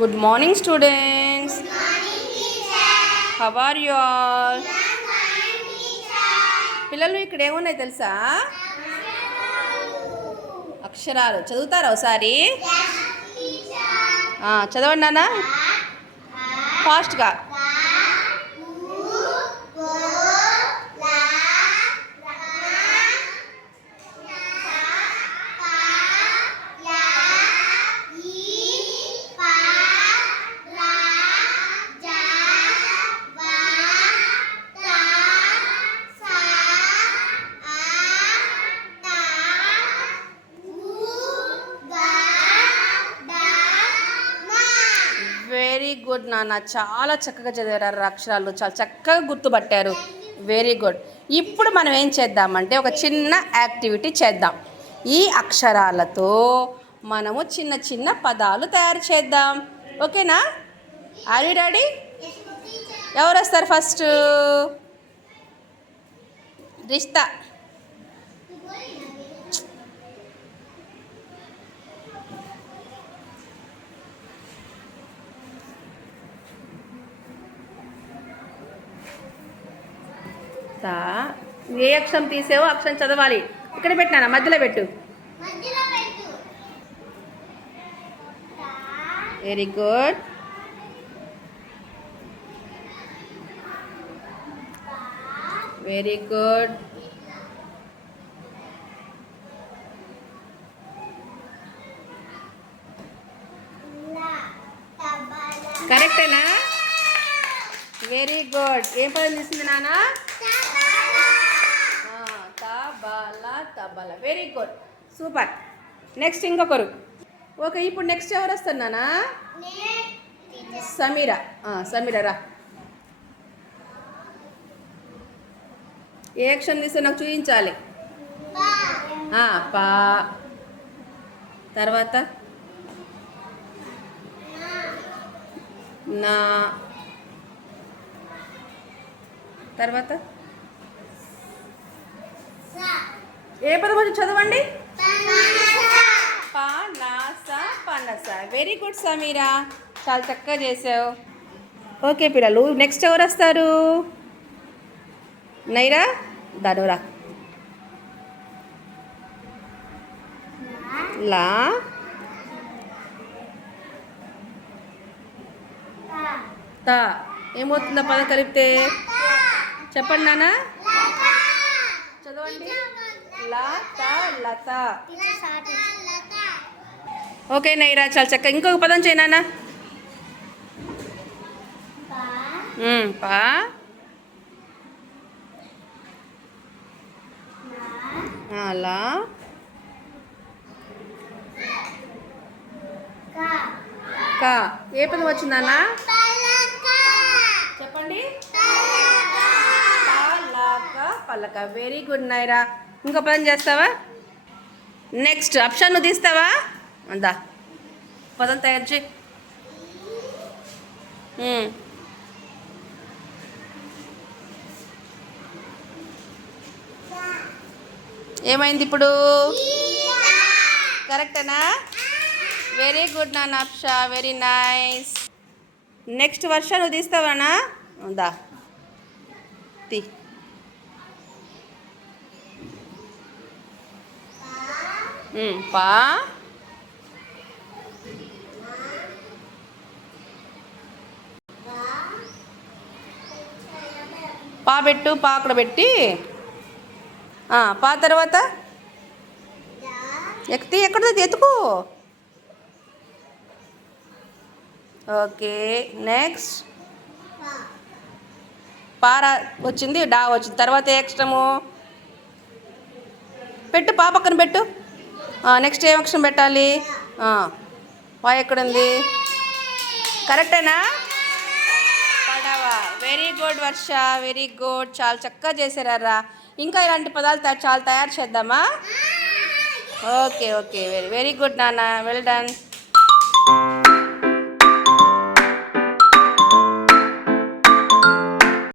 Good morning, students. How are you all? పిల్లలు ఇక్కడ ఏమున్నాయి తెలుసా? అక్షరాలు చదువుతారా ఒకసారి? చదవండి నాన్న ఫాస్ట్గా. వెరీ గుడ్ నాన్న, చాలా చక్కగా చదివారు. అక్షరాలు చాలా చక్కగా గుర్తుపట్టారు. Very good. ఇప్పుడు మనం ఏం చేద్దామంటే ఒక చిన్న యాక్టివిటీ చేద్దాం. ఈ అక్షరాలతో మనము చిన్న చిన్న పదాలు తయారు చేద్దాం. ఓకేనా? Are you ready? ఎవరు వస్తారు ఫస్ట్? రిష్తా. ఏ అక్షరం తీసావో అక్షరం చదవాలి. ఇక్కడ పెట్టినా మధ్యలో పెట్టు. Very good. Very good. కరెక్టేనా? Very good. ఏం పదం తీసింది నాన్న? తబల. Very good, super. నెక్స్ట్ ఇంకొకరు. ఓకే, ఇప్పుడు నెక్స్ట్ ఎవరు వస్తారు నాన్న? సమీరా. సమీరా రా. ఏ అక్షరం తీస్తే నాకు చూపించాలి. పా. తర్వాత నా. తర్వాత ఏ పదం వచ్చి చదవండి. పనస. పనస. వెరీ గుడ్ సమీరా, చాలా చక్కగా చేసావు. ఓకే పిల్లలు, నెక్స్ట్ ఎవరు వస్తారు? నైరా ధనురా. లా. తా. ఏమవుతుందా పదం కలిపితే? చెప్పండి నాన్న, చదవండి. లత. లత. ఓకే నైరా, చాలా చక్కగా. ఇంకొక పదం చేయనా? పా. లా. కా. ఏ పదం వచ్చిందన్నా? చెప్పండి. పలక. Very good Naira. ఇంకో పదం చేస్తావా? నెక్స్ట్ ఆప్షన్ నువ్వు తీస్తావా? అందా పదం తయారు చేయి. ఏమైంది ఇప్పుడు? కరెక్టేనా? వెరీ గుడ్ నాన్న అప్షా, వెరీ నైస్. నెక్స్ట్ వర్ష నువ్వు తీస్తావానా? ఉందా తీ. పా. పా పెట్టు. పా అక్కడ పెట్టి పా. తర్వాత ఎక్కితే ఎక్కడ ఎత్తుకో. ఓకే నెక్స్ట్ పారా వచ్చింది, డా వచ్చింది. తర్వాత ఏ అక్షరము పెట్టు. పా పక్కన పెట్టు. నెక్స్ట్ ఏం అక్షరం పెట్టాలి? పా ఎక్కడుంది? కరెక్టేనా? పడవ. వెరీ గుడ్ వర్ష, వెరీ గుడ్, చాలా చక్కగా చేశారా. ఇంకా ఇలాంటి పదాలు చాలా తయారు చేద్దామా? Okay okay, very very good నాన్న, వెల్ డన్.